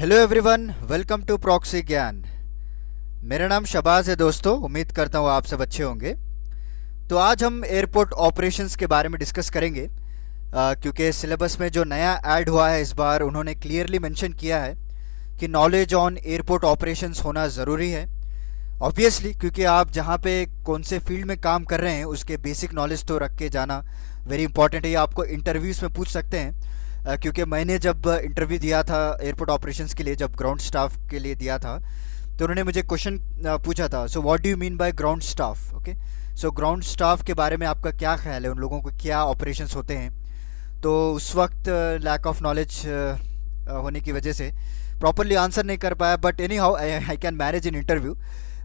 Hello everyone, welcome to Proxy Gyan. मेरा नाम शबाज है दोस्तों। उम्मीद करता हूँ आप सब अच्छे होंगे। तो आज हम एयरपोर्ट ऑपरेशंस के बारे में डिस्कस करेंगे, क्योंकि सिलेबस में जो नया ऐड हुआ है इस बार उन्होंने क्लियरली मेंशन किया है कि नॉलेज ऑन एयरपोर्ट ऑपरेशंस होना ज़रूरी है। ऑब्वियसली, क्योंकि आप जहाँ पे कौन से फील्ड में काम कर रहे हैं उसके बेसिक नॉलेज तो रख के जाना वेरी इंपॉर्टेंट है। ये आपको इंटरव्यूज़ में पूछ सकते हैं, क्योंकि मैंने जब इंटरव्यू दिया था एयरपोर्ट ऑपरेशंस के लिए, जब ग्राउंड स्टाफ के लिए दिया था, तो उन्होंने मुझे क्वेश्चन पूछा था, so what do you mean by ground staff. Okay, so ground staff के बारे में आपका क्या ख्याल है, उन लोगों को क्या ऑपरेशंस होते हैं। तो उस वक्त लैक ऑफ नॉलेज होने की वजह से प्रॉपरली आंसर नहीं कर पाया, but any how I can manage in interview.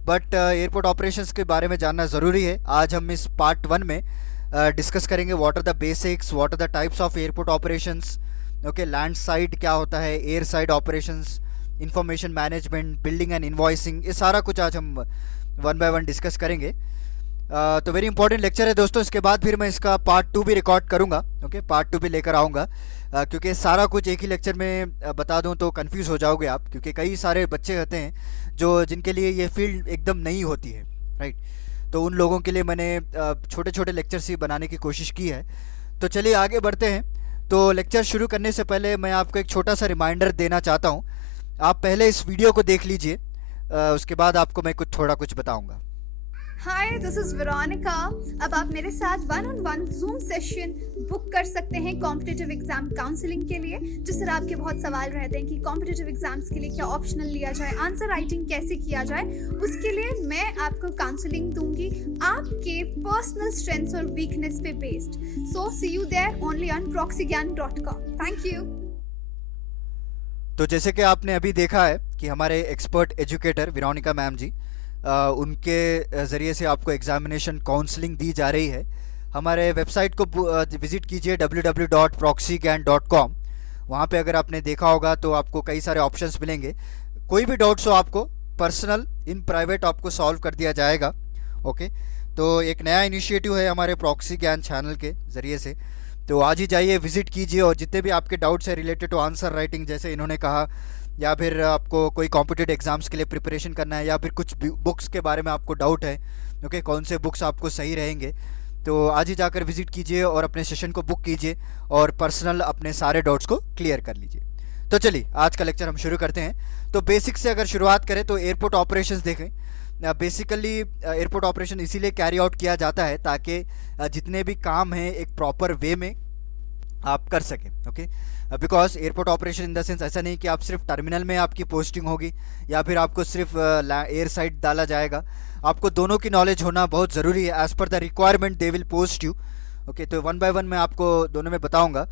But airport operations के बारे में जानना ज़रूरी है। आज हम इस पार्ट 1 में डिस्कस करेंगे what are the basics, what are the types of airport operations. Okay, land side क्या होता है, air side operations, information management, building and invoicing, ये सारा कुछ आज हम वन बाय वन डिस्कस करेंगे। तो वेरी इंपॉर्टेंट लेक्चर है दोस्तों। इसके बाद फिर मैं इसका पार्ट 2 भी रिकॉर्ड करूँगा। ओके, पार्ट 2 भी लेकर आऊँगा, क्योंकि सारा कुछ एक ही लेक्चर में बता दूँ तो कंफ्यूज हो जाओगे आप, क्योंकि कई सारे बच्चे होते हैं जो जिनके लिए ये फील्ड एकदम नई होती है, राइट। तो उन लोगों के लिए मैंने छोटे छोटे लेक्चर्स ही बनाने की कोशिश की है। तो चलिए आगे बढ़ते हैं। तो लेक्चर शुरू करने से पहले मैं आपको एक छोटा सा रिमाइंडर देना चाहता हूँ। आप पहले इस वीडियो को देख लीजिए, उसके बाद आपको मैं कुछ बताऊँगा। हाय, दिस इज वेरोनिका। अब आप मेरे साथ one on one zoom session book कर सकते हैं कॉम्पिटिटिव एग्जाम काउंसलिंग के लिए। जिस तरह आपके बहुत सवाल रहते हैं कि कॉम्पिटिटिव एग्जाम्स के लिए क्या ऑप्शनल लिया जाए, आंसर राइटिंग कैसे किया जाए, उसके लिए मैं आपको काउंसलिंग दूंगी आपके पर्सनल स्ट्रेंथ्स और वीकनेस पे based. So see you there only on proxygyan.com। Thank you. तो जैसे कि आपने अभी देखा है कि हमारे expert educator Veronica ma'am ji, उनके ज़रिए से आपको एग्जामिनेशन काउंसलिंग दी जा रही है। हमारे वेबसाइट को विज़िट कीजिए www.proxygyan.com। वहाँ पे अगर आपने देखा होगा तो आपको कई सारे ऑप्शंस मिलेंगे। कोई भी डाउट्स हो आपको पर्सनल इन प्राइवेट आपको सॉल्व कर दिया जाएगा। ओके, तो एक नया इनिशिएटिव है हमारे प्रॉक्सी ज्ञान चैनल के ज़रिए से। तो आज ही जाइए, विज़िट कीजिए, और जितने भी आपके डाउट्स हैं रिलेटेड टू आंसर राइटिंग, जैसे इन्होंने कहा, या फिर आपको कोई कॉम्पिटिटिव एग्जाम्स के लिए प्रिपरेशन करना है, या फिर कुछ बुक्स के बारे में आपको डाउट है, ओके, कौन से बुक्स आपको सही रहेंगे, तो आज ही जाकर विजिट कीजिए और अपने सेशन को बुक कीजिए और पर्सनल अपने सारे डाउट्स को क्लियर कर लीजिए। तो चलिए आज का लेक्चर हम शुरू करते हैं। तो बेसिक से अगर शुरुआत करें तो एयरपोर्ट ऑपरेशंस देखें। बेसिकली एयरपोर्ट ऑपरेशन इसीलिए कैरी आउट किया जाता है ताकि जितने भी काम हैं एक प्रॉपर वे में आप कर सकें। Okay, because airport operation in the sense ऐसा नहीं कि आप सिर्फ टर्मिनल में आपकी पोस्टिंग होगी या फिर आपको सिर्फ एयर साइड डाला जाएगा। आपको दोनों की नॉलेज होना बहुत ज़रूरी है। As per the requirement they will post you. Okay, तो वन बाय वन मैं आपको दोनों में बताऊंगा।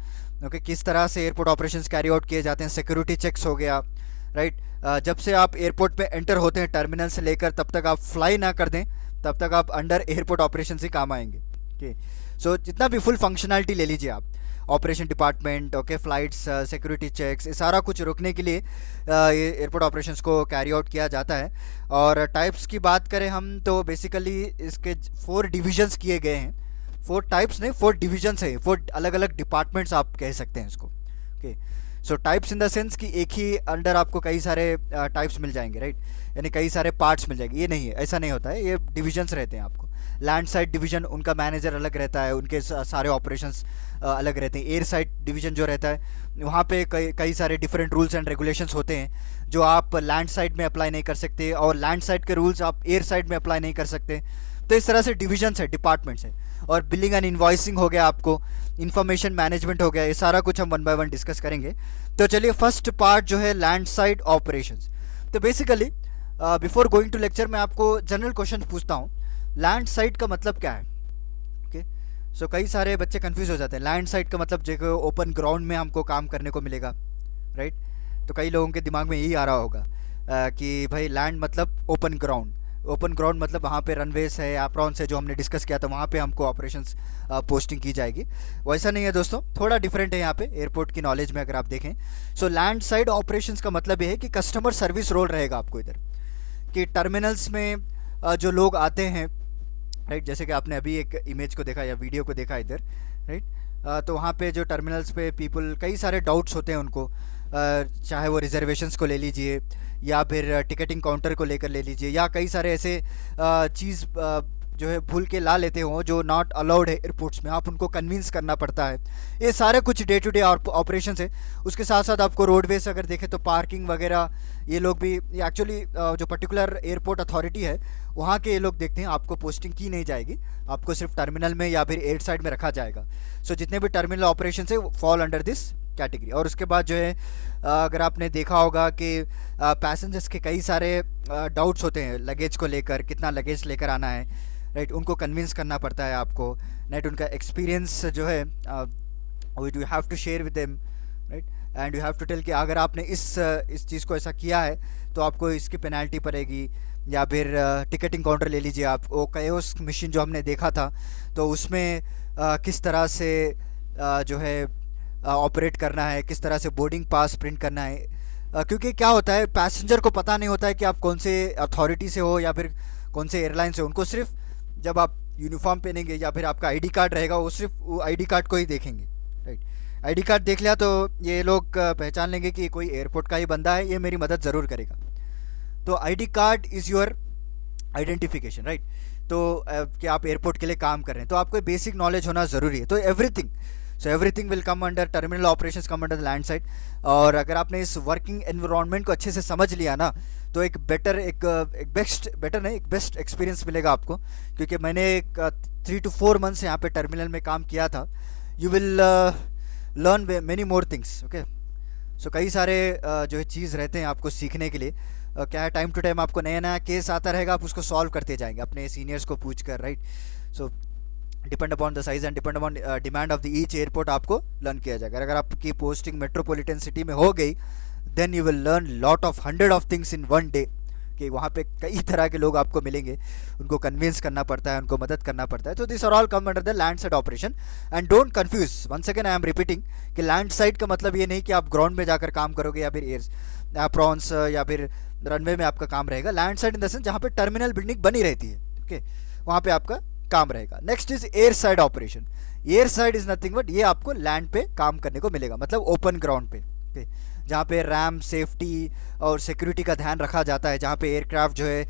ओके, किस तरह से एयरपोर्ट ऑपरेशंस कैरी आउट किए जाते हैं। सिक्योरिटी चेक्स हो गया, राइट। जब से आप एयरपोर्ट पे एंटर होते हैं टर्मिनल से लेकर तब तक आप फ्लाई ना कर दें, तब तक आप अंडर एयरपोर्ट ऑपरेशन से काम आएंगे। ओके, सो जितना भी फुल फंक्शनैलिटी ले लीजिए आप, operation department, okay, flights, security checks, ये सारा कुछ रोकने के लिए एयरपोर्ट ऑपरेशंस को कैरी आउट किया जाता है। और टाइप्स की बात करें हम तो बेसिकली इसके 4 डिविजन्स किए गए हैं। 4 टाइप्स नहीं, 4 डिविजन्स है, 4 अलग अलग डिपार्टमेंट्स आप कह सकते हैं इसको। Okay, so types in the sense कि एक ही अंडर आपको कई सारे टाइप्स मिल जाएंगे, राइट, यानी कई सारे पार्ट्स मिल जाएंगे। ये नहीं है, ऐसा नहीं होता है, ये डिविजन्स रहते हैं आपको। लैंड साइड डिवीजन, उनका मैनेजर अलग रहता है, उनके सारे ऑपरेशंस अलग रहते हैं। एयर साइड डिवीजन जो रहता है वहाँ पे कई सारे डिफरेंट रूल्स एंड रेगुलेशंस होते हैं जो आप लैंड साइड में अप्लाई नहीं कर सकते, और लैंड साइड के रूल्स आप एयर साइड में अप्लाई नहीं कर सकते। तो इस तरह से डिविजन्स है, डिपार्टमेंट्स है। और बिलिंग एंड इन्वॉइसिंग हो गया, आपको इन्फॉर्मेशन मैनेजमेंट हो गया, ये सारा कुछ हम वन बाय वन डिस्कस करेंगे। तो चलिए फर्स्ट पार्ट जो है लैंड साइड ऑपरेशंस। तो basically before going to lecture मैं आपको जनरल क्वेश्चन पूछता हूँ, लैंड साइड का मतलब क्या है। ओके, सो कई सारे बच्चे कंफ्यूज हो जाते हैं। लैंड साइड का मतलब जगह ओपन ग्राउंड में हमको काम करने को मिलेगा, राइट। तो कई लोगों के दिमाग में यही आ रहा होगा कि भाई लैंड मतलब ओपन ग्राउंड। ओपन ग्राउंड मतलब वहाँ पे रनवेज है, एप्रॉन्स है, जो हमने डिस्कस किया था, वहाँ पे हमको ऑपरेशंस पोस्टिंग की जाएगी। वैसा नहीं है दोस्तों, थोड़ा डिफरेंट है यहाँ पे एयरपोर्ट की नॉलेज में अगर आप देखें। सो लैंड साइड ऑपरेशंस का मतलब ये है कि कस्टमर सर्विस रोल रहेगा आपको इधर, कि टर्मिनल्स में जो लोग आते हैं, राइट, जैसे कि आपने अभी एक इमेज को देखा या वीडियो को देखा इधर, राइट। तो वहाँ पे जो टर्मिनल्स पे पीपल, कई सारे डाउट्स होते हैं उनको, चाहे वो रिजर्वेशंस को ले लीजिए या फिर टिकटिंग काउंटर को लेकर ले लीजिए, या कई सारे ऐसे चीज़ जो है भूल के ला लेते हो जो नॉट अलाउड है एयरपोर्ट्स में, आप उनको कन्विंस करना पड़ता है। ये सारे कुछ डे टू डे ऑपरेशन है। उसके साथ साथ आपको रोडवेज अगर देखें तो पार्किंग वगैरह ये लोग भी, ये एक्चुअली जो पर्टिकुलर एयरपोर्ट अथॉरिटी है वहाँ के ये लोग देखते हैं। आपको पोस्टिंग की नहीं जाएगी, आपको सिर्फ टर्मिनल में या फिर एयर साइड में रखा जाएगा। सो जितने भी टर्मिनल ऑपरेशन है फॉल अंडर दिस कैटेगरी। और उसके बाद जो है अगर आपने देखा होगा कि पैसेंजर्स के कई सारे डाउट्स होते हैं लगेज को लेकर, कितना लगेज लेकर आना है, राइट, उनको कन्विंस करना पड़ता है आपको, राइट। उनका एक्सपीरियंस जो है you have to share with them, right, and you have to tell कि अगर आपने इस चीज़ को ऐसा किया है तो आपको इसकी पेनल्टी पड़ेगी। या फिर टिकटिंग काउंटर ले लीजिए आप, वो कायोस मशीन जो हमने देखा था तो उसमें किस तरह से जो है ऑपरेट करना है, किस तरह से बोर्डिंग पास प्रिंट करना है। क्योंकि क्या होता है, पैसेंजर को पता नहीं होता है कि आप कौन से अथॉरिटी से हो या फिर कौन से एयरलाइन से हो। उनको सिर्फ जब आप यूनिफॉर्म पहनेंगे या फिर आपका आईडी कार्ड रहेगा, वो सिर्फ वो आईडी कार्ड को ही देखेंगे, राइट। आईडी कार्ड देख लिया तो ये लोग पहचान लेंगे कि कोई एयरपोर्ट का ही बंदा है, ये मेरी मदद ज़रूर करेगा। तो ID card is your identification, right. तो कि आप एयरपोर्ट के लिए काम कर रहे हैं तो आपको बेसिक नॉलेज होना ज़रूरी है। तो everything will come under terminal operations, come under the land side. और अगर आपने इस वर्किंग एनवायरनमेंट को अच्छे से समझ लिया ना तो एक बेस्ट एक्सपीरियंस मिलेगा आपको। क्योंकि मैंने 3 to 4 मंथ्स यहाँ पे टर्मिनल में काम किया था। You will learn many more things, okay. So कई सारे जो है चीज़ रहते हैं आपको सीखने के लिए। क्या है, टाइम टू टाइम आपको नया नया केस आता रहेगा, आप उसको सॉल्व करते जाएंगे अपने सीनियर्स को पूछ कर, right. So depend upon the size and depend upon demand of the each airport आपको लर्न किया जाएगा। अगर आपकी पोस्टिंग मेट्रोपॉलिटन सिटी में हो गई then you will learn lot of 100 of things in one day. कि वहाँ पे कई तरह के लोग आपको मिलेंगे, उनको कन्विंस करना पड़ता है, उनको मदद करना पड़ता है। तो this are all come under the land side operation. And don't confuse, once again I am repeating कि लैंड साइड का मतलब ये नहीं कि आप ग्राउंड में जाकर काम करोगे या फिर एयर प्रॉन्स या फिर रनवे में आपका काम रहेगा। Land side in the sense जहाँ पे टर्मिनल बिल्डिंग बनी रहती है, ओके, वहाँ पे आपका काम रहेगा। Next is air side operation. Air side is nothing but ये आपको लैंड पे काम करने को मिलेगा, मतलब ओपन ग्राउंड पे, ओके, जहाँ पे रैम, सेफ्टी और सिक्योरिटी का ध्यान रखा जाता है, जहाँ पे एयरक्राफ्ट जो है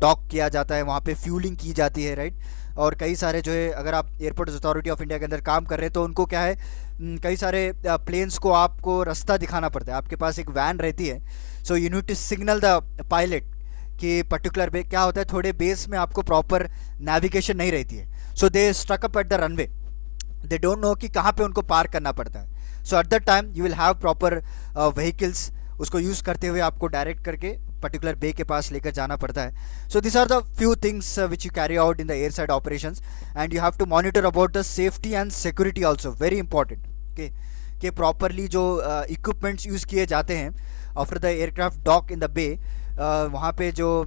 डॉक किया जाता है, वहाँ पे फ्यूलिंग की जाती है, राइट। और कई सारे जो है, अगर आप एयरपोर्ट अथॉरिटी ऑफ इंडिया के अंदर काम कर रहे हैं तो उनको क्या है, कई सारे प्लेन्स को आपको रास्ता दिखाना पड़ता है। आपके पास एक वैन रहती है, so you need to signal the pilot कि पर्टिकुलर बे क्या होता है, थोड़े बेस में आपको प्रॉपर नेविगेशन नहीं रहती है। So they struck up at the runway, they don't know कि कहाँ पे उनको पार करना पड़ता है। So at that time you will have proper vehicles, उसको यूज़ करते हुए आपको डायरेक्ट करके पर्टिकुलर बे के पास लेकर जाना पड़ता है। So this are the few things which you carry out in the air side operations and you have to monitor about the safety and security also, very important. कि प्रॉपरली जो equipments use किए जाते हैं after the aircraft dock in the bay, वहाँ पे जो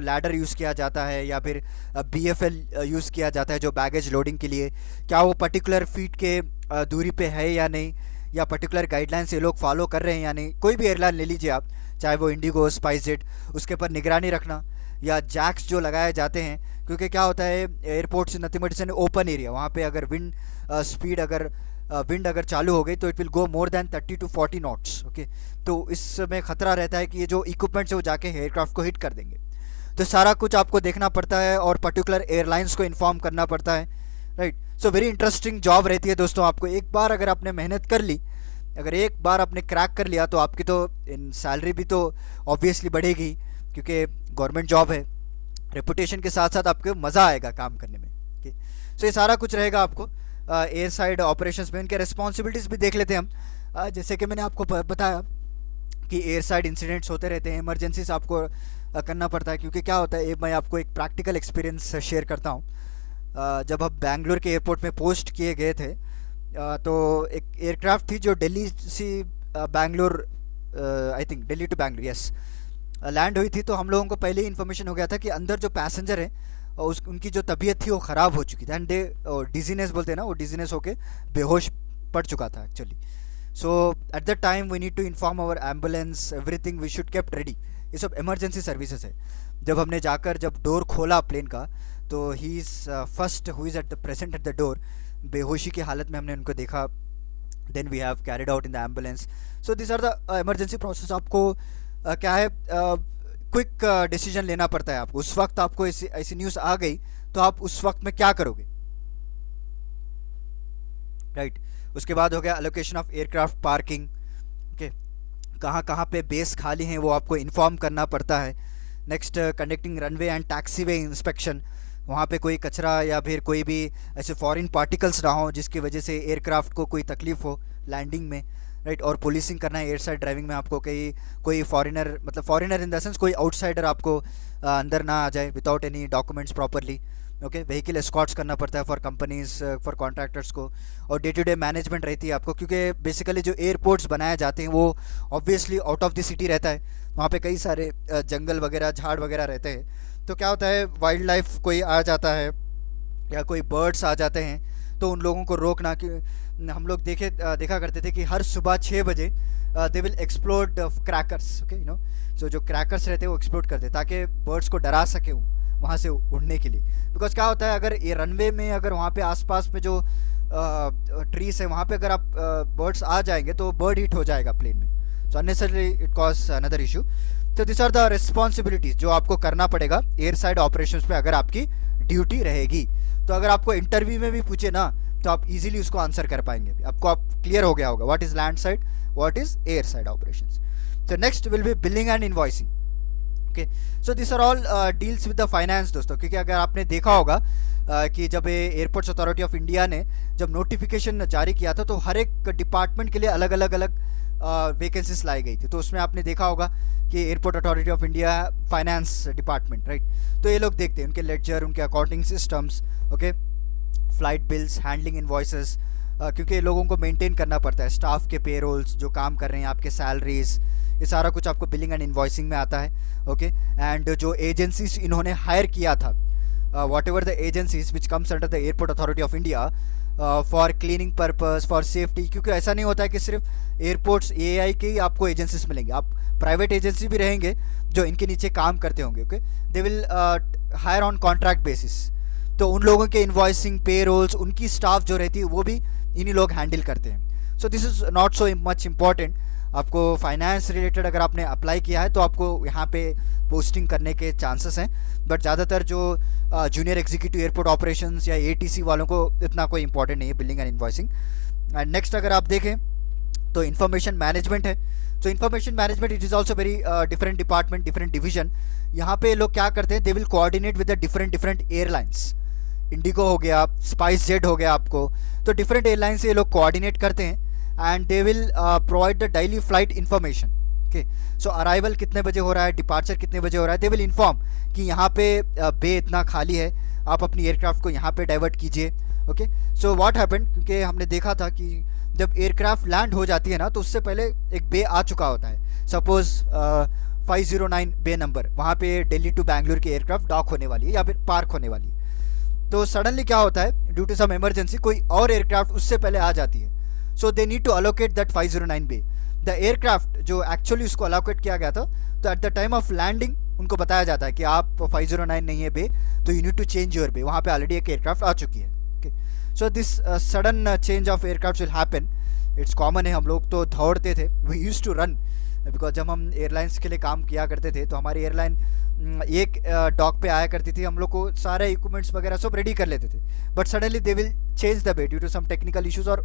ladder use किया जाता है या फिर BFL यूज़ किया जाता है जो बैगेज लोडिंग के लिए, क्या वो पर्टिकुलर फीट के दूरी पे है या नहीं, या पर्टिकुलर गाइडलाइंस ये लोग फॉलो कर रहे हैं या नहीं। कोई भी एयरलाइन ले लीजिए आप, चाहे वो इंडिगो, स्पाइसजेट, उसके ऊपर निगरानी रखना। या जैक्स जो लगाए जाते हैं, क्योंकि क्या होता है, एयरपोर्ट से nothing but it's an open area, वहाँ पे अगर विंड अगर चालू हो गई तो it will go more than 30 to 40 knots, okay. तो इसमें ख़तरा रहता है कि ये जो इक्विपमेंट्स है वो जाके एयरक्राफ्ट को हिट कर देंगे। तो सारा कुछ आपको देखना पड़ता है और पर्टिकुलर एयरलाइंस को इन्फॉर्म करना पड़ता है, right. So very interesting job रहती है दोस्तों। आपको एक बार अगर आपने मेहनत कर ली, अगर एक बार आपने क्रैक कर लिया तो आपकी तो सैलरी भी तो ऑब्वियसली बढ़ेगी, क्योंकि गवर्नमेंट जॉब है। रेपुटेशन के साथ साथ आपको मज़ा आएगा काम करने में, ओके। सो ये सारा कुछ रहेगा आपको एयर साइड ऑपरेशंस में। इनके रिस्पॉन्सिबिलिटीज़ भी देख लेते हैं हम। जैसे कि मैंने आपको बताया कि एयर साइड इंसिडेंट्स होते रहते हैं, इमरजेंसीज आपको करना पड़ता है। क्योंकि क्या होता है, मैं आपको एक प्रैक्टिकल एक्सपीरियंस शेयर करता हूँ। जब हम बैंगलोर के एयरपोर्ट में पोस्ट किए गए थे तो एक एयरक्राफ्ट थी जो दिल्ली से Bangalore, I think Delhi to Bangalore, yes, land हुई थी। तो हम लोगों को पहले ही इन्फॉर्मेशन हो गया था कि अंदर जो पैसेंजर है उनकी जो तबीयत थी वो ख़राब हो चुकी थी, एंड दे डिजीनेस बोलते हैं ना, वो डिजीनेस होके बेहोश पड़ चुका था actually. So at the time we need to inform our ambulance, everything we should kept ready. ये सब इमरजेंसी सर्विसेज है। जब हमने जाकर जब डोर खोला प्लेन का तो he is first who is at the present at the door, बेहोशी की हालत में हमने उनको देखा। Then we have carried out in the ambulance. So this are the emergency process. आपको क्या है, क्विक डिसीजन लेना पड़ता है आपको। उस वक्त आपको ऐसी ऐसी न्यूज़ आ गई तो आप उस वक्त में क्या करोगे, राइट। उसके बाद हो गया allocation of aircraft parking, okay, कहाँ कहाँ पे बेस खाली हैं वो आपको इन्फॉर्म करना पड़ता है। Next, conducting runway and taxiway inspection, वहाँ पे कोई कचरा या फिर कोई भी ऐसे फॉरेन पार्टिकल्स ना हो जिसकी वजह से एयरक्राफ्ट को कोई तकलीफ हो लैंडिंग में, राइट। और पुलिसिंग करना है एयर साइड ड्राइविंग में आपको, कहीं कोई फॉरेनर, मतलब फॉरेनर इन द सेंस कोई आउटसाइडर आपको अंदर ना आ जाए without any documents properly, okay. Vehicle Escorts करना पड़ता है फॉर कंपनीज, फॉर कॉन्ट्रैक्टर्स को। और डे टू डे मैनेजमेंट रहती है आपको, क्योंकि बेसिकली जो एयरपोर्ट्स बनाए जाते हैं वो obviously out of the city रहता है, वहाँ पे कई सारे जंगल वगैरह झाड़ वगैरह रहते हैं। तो क्या होता है, वाइल्ड लाइफ कोई आ जाता है या कोई बर्ड्स आ जाते हैं तो उन लोगों को रोकना, कि हम लोग देखा करते थे कि हर सुबह 6 बजे they will explode crackers, okay, so जो क्रैकर्स रहते हैं वो एक्सप्लोड करते हैं ताकि बर्ड्स को डरा सके वहाँ से उड़ने के लिए। बिकॉज क्या होता है, अगर ये रनवे में अगर वहाँ पे आसपास में जो ट्रीज है वहाँ पे अगर आप बर्ड्स आ जाएंगे तो बर्ड हिट हो जाएगा प्लेन में, so unnecessary it cause another issue. तो दिस आर द रिस्पॉन्सिबिलिटीज जो आपको करना पड़ेगा एयर साइड ऑपरेशंस पे अगर आपकी ड्यूटी रहेगी। तो अगर आपको इंटरव्यू में भी पूछे ना तो आप इजीली उसको आंसर कर पाएंगे, आपको आप क्लियर हो गया होगा what is land side, what is air side operations. तो next will be billing and invoicing, okay. So this are all deals with the finance दोस्तों, क्योंकि अगर आपने देखा होगा कि जब एयरपोर्ट्स अथॉरिटी ऑफ इंडिया ने जब नोटिफिकेशन जारी किया था तो हर एक डिपार्टमेंट के लिए अलग अलग अलग वैकेंसीज लाई गई थी। तो उसमें आपने देखा होगा कि airport authority of India finance department, right. तो ये लोग देखते हैं उनके लेडजर, उनके accounting systems, okay, flight bills, handling invoices, क्योंकि लोगों को मेंटेन करना पड़ता है, स्टाफ के पेरोल्स जो काम कर रहे हैं, आपके सैलरीज, ये सारा कुछ आपको बिलिंग एंड इनवॉइसिंग में आता है, ओके। एंड जो एजेंसीज इन्होंने हायर किया था, what ever the agencies which comes under the airport authority of India for cleaning purpose, for safety, क्योंकि ऐसा नहीं होता है कि सिर्फ एयरपोर्ट्स एआई के ही आपको एजेंसीज मिलेंगे, आप प्राइवेट एजेंसी भी रहेंगे जो इनके नीचे काम करते होंगे, okay. They will hire on contract basis, तो उन लोगों के इन्वॉइसिंग, पे रोल्स, उनकी स्टाफ जो रहती है वो भी इन्हीं लोग हैंडल करते हैं। So this is not so much important. आपको फाइनेंस रिलेटेड अगर आपने अप्लाई किया है तो आपको यहाँ पे पोस्टिंग करने के चांसेस हैं, बट ज़्यादातर जो जूनियर एग्जीक्यूटिव एयरपोर्ट ऑपरेशंस या एटीसी वालों को इतना कोई इंपॉर्टेंट नहीं है billing and invoicing. And next अगर आप देखें तो इन्फॉर्मेशन मैनेजमेंट है। तो information management it is also very different department, different division. यहाँ पे लोग क्या करते हैं, they will coordinate with the different different airlines, Indigo हो गया, स्पाइस जेट हो गया आपको, तो डिफरेंट एयरलाइन से ये लोग कोऑर्डिनेट करते हैं and they will provide the daily flight information, okay. So arrival कितने बजे हो रहा है, डिपार्चर कितने बजे हो रहा है, दे विल इन्फॉर्म कि यहाँ पे बे इतना खाली है, आप अपनी एयरक्राफ्ट को यहाँ पे डाइवर्ट कीजिए, ओके। सो व्हाट हैपेंड, क्योंकि हमने देखा था कि जब एयरक्राफ्ट लैंड हो जाती है ना तो उससे पहले एक बे आ चुका होता है, सपोज 509 बे नंबर, वहाँ पे दिल्ली टू बैंगलोर की एयरक्राफ्ट डॉक होने वाली है या फिर पार्क होने वाली है। तो सडनली क्या होता है, ड्यू टू सम इमरजेंसी कोई और एयरक्राफ्ट उससे पहले आ जाती है, so they need to allocate that 509 bay. The aircraft जो एक्चुअली उसको अलोकेट किया गया था, तो at the time of landing उनको बताया जाता है कि आप 509 नहीं है बे, तो you need to change your bay, वहाँ पे ऑलरेडी एक एयरक्राफ्ट आ चुकी है, okay. So this sudden change of aircraft will happen, it's common है। हम लोग तो दौड़ते थे, we used to run, because जब हम एयरलाइंस के लिए काम किया करते थे तो हमारी एयरलाइन एक डॉक पे आया करती थी, हम लोग को सारे इक्विपमेंट्स वगैरह सब रेडी कर लेते थे, but suddenly they will change the bay due to some technical issues और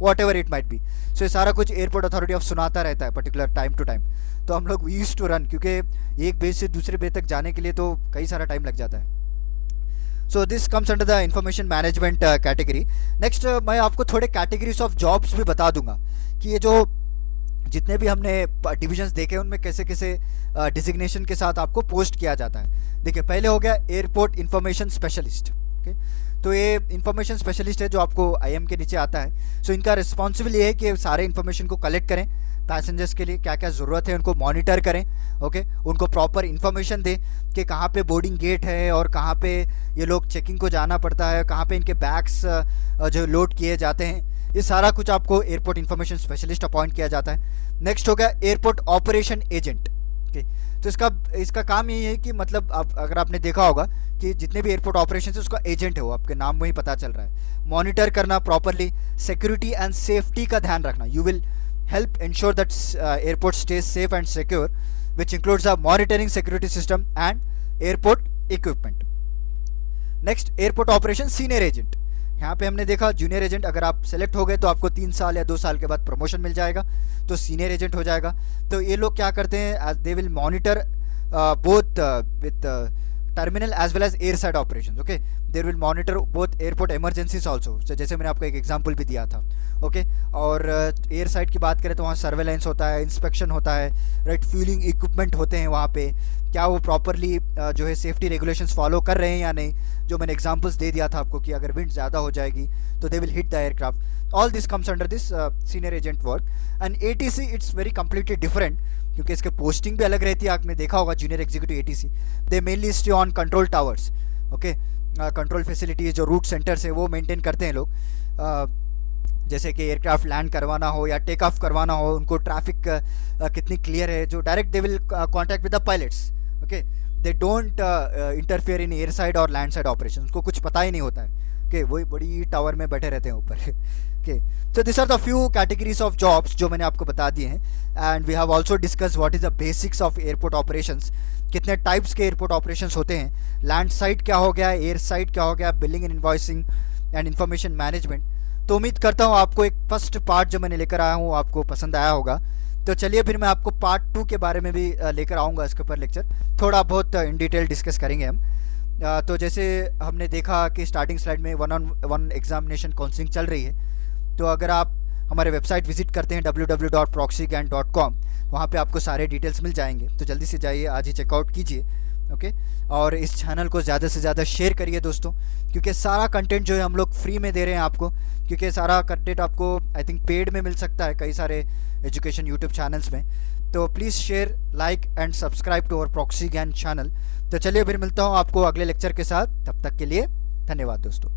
whatever it might be. सो ये सारा कुछ एयरपोर्ट अथॉरिटी ऑफ सुनाता रहता है पर्टिकुलर टाइम टू टाइम, तो हम लोग यूज टू रन, क्योंकि एक बेस से दूसरे बे तक जाने के लिए तो कई सारा टाइम लग जाता है। So this comes under the information management category. Next मैं आपको थोड़े कैटेगरीज ऑफ जॉब्स भी बता दूंगा कि ये जो जितने भी हमने डिविजन्स देखे उनमें कैसे कैसे डिजिग्नेशन के साथ आपको पोस्ट किया जाता है। देखिए, पहले हो गया एयरपोर्ट इंफॉर्मेशन स्पेशलिस्ट, ओके। तो ये इंफॉर्मेशन स्पेशलिस्ट है जो आपको आईएम के नीचे आता है। सो इनका रिस्पॉन्सिबल ये है कि सारे इन्फॉर्मेशन को कलेक्ट करें, पैसेंजर्स के लिए क्या क्या ज़रूरत है उनको मॉनिटर करें, ओके। उनको प्रॉपर इन्फॉर्मेशन दें कि कहाँ पे बोर्डिंग गेट है और कहाँ पे ये लोग चेकिंग को जाना पड़ता है, कहाँ पे इनके बैग्स जो लोड किए जाते हैं, ये सारा कुछ आपको एयरपोर्ट इन्फॉर्मेशन स्पेशलिस्ट अपॉइंट किया जाता है। नेक्स्ट हो गया एयरपोर्ट ऑपरेशन एजेंट, ओके। तो इसका काम यही है कि मतलब अगर आपने देखा होगा कि जितने भी एयरपोर्ट ऑपरेशन है उसका एजेंट है वो, आपके नाम में ही पता चल रहा है। मॉनिटर करना प्रॉपरली, सिक्योरिटी एंड सेफ्टी का ध्यान रखना, you will help ensure that airport stays safe and secure, which includes a monitoring security system and airport equipment. Next airport operation senior agent. यहाँ पे हमने देखा जूनियर एजेंट अगर आप सेलेक्ट हो गए तो आपको 3 साल या 2 साल के बाद प्रमोशन मिल जाएगा, तो सीनियर एजेंट हो जाएगा. तो ये लोग क्या करते हैं, they will monitor both with terminal as well as air side operation. Okay, they will monitor both airport emergencies also, जैसे मैंने आपको एक एग्जाम्पल भी दिया था. ओके, और एयर साइड की बात करें तो वहाँ सर्वेलेंस होता है, इंस्पेक्शन होता है, राइट, फ्यूलिंग इक्विपमेंट होते हैं वहाँ पे, क्या वो प्रॉपरली जो है सेफ्टी रेगुलेशंस फॉलो कर रहे हैं या नहीं. जो मैंने एग्जांपल्स दे दिया था आपको कि अगर विंड ज़्यादा हो जाएगी तो they will hit the aircraft. All this comes under this senior agent work. And ATC it's very completely different, क्योंकि इसके पोस्टिंग भी अलग रहती है. आपने देखा होगा junior executive ATC, they mainly stay on control towers. Okay, control facilities जो रूट सेंटर्स है वो मेंटेन करते हैं लोग. जैसे कि एयरक्राफ्ट लैंड करवाना हो या टेक ऑफ करवाना हो, उनको ट्रैफिक कितनी क्लियर है, जो direct they will contact with the pilots. Okay, they don't interfere in air side और लैंड साइड ऑपरेशन. उनको कुछ पता ही नहीं होता है कि वही बड़ी टावर में बैठे रहते हैं ऊपर. Okay, so these are the few categories of jobs जो मैंने आपको बता दिए हैं. And we have also discuss what is the basics of airport operations. कितने टाइप्स के एयरपोर्ट ऑपरेशंस होते हैं, लैंड साइड क्या हो गया, एयर साइड क्या हो गया, billing and invoicing and information management. तो उम्मीद करता हूँ आपको एक फर्स्ट पार्ट जो मैंने लेकर आया हूँ आपको पसंद आया होगा. तो चलिए फिर मैं आपको पार्ट 2 के बारे में भी लेकर आऊँगा. इसके ऊपर लेक्चर थोड़ा बहुत इन डिटेल डिस्कस करेंगे हम. तो जैसे हमने देखा कि स्टार्टिंग स्लाइड में 1-on-1 एग्जामिनेशन काउंसलिंग चल रही है. तो अगर आप हमारे वेबसाइट विजिट करते हैं www.proxygan.com, वहाँ पे आपको सारे डिटेल्स मिल जाएंगे. तो जल्दी से जाइए, आज ही चेकआउट कीजिए. ओके, और इस चैनल को ज़्यादा से ज़्यादा शेयर करिए दोस्तों, क्योंकि सारा कंटेंट जो है हम लोग फ्री में दे रहे हैं आपको. क्योंकि सारा कंटेंट आपको आई थिंक पेड में मिल सकता है कई सारे एजुकेशन यूट्यूब चैनल्स में. तो please share, like and subscribe to our Proxy Gyan channel. तो चलिए फिर मिलता हूँ आपको अगले लेक्चर के साथ. तब तक के लिए धन्यवाद दोस्तों.